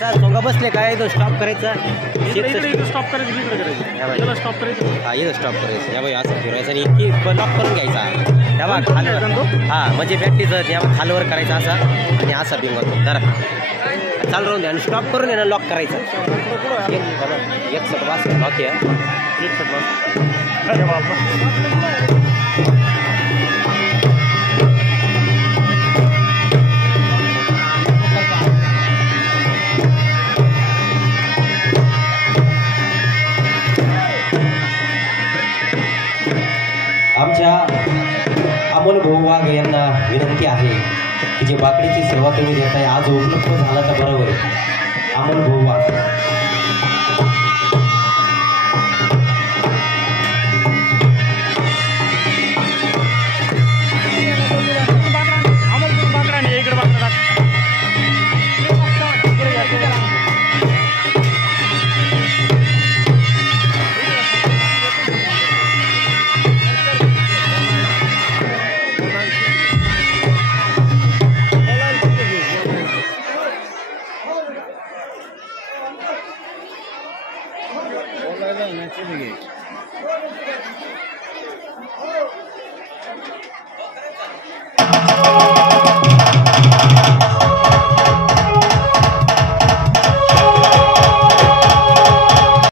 सोंगा बसले काय तो स्टॉप करायचा स्टॉप करायचं इकडे करायचं स्टॉप करायचं हा इथं स्टॉप करायचं या बाई असं फिरायचं आणि इतकी लॉक करून घ्यायचा तेव्हा खाली हा म्हणजे बॅटरीचं तेव्हा खालवर करायचं असा आणि असा बिंगतो जरा चालू राहून द्या आणि स्टॉप करून येणं लॉक करायचं एक सट वास लॉक आहे एक सेकंड अरे बाबा आमच्या अमोल भाऊ वाघ यांना विनंती आहे की जे बाकडीची सेवा तुम्ही देताय आज उपलब्ध झाला तर बरोबर आहे अमोल भाऊ वाघ